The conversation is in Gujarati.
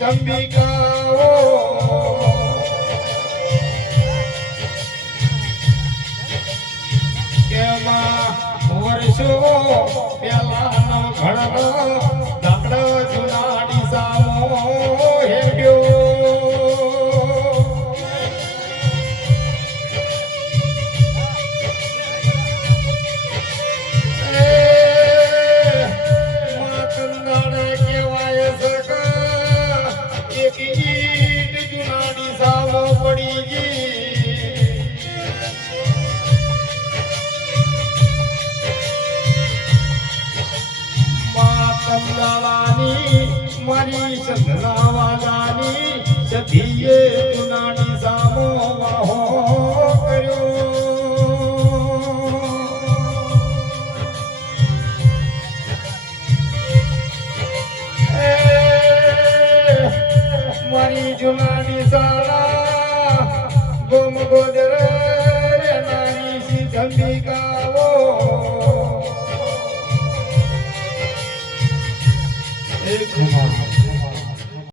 અંબિકાઓ તેમાં વર્ષો પહેલાનો ઘડો માતંદાળાની મારી સંધનાવાલાની સધીએ તુનાની સામો વાહો કર્યો. મારી જુનાની સારા ગોમ ગોદર નાની સી ધંબિકાઓ એક કુમાર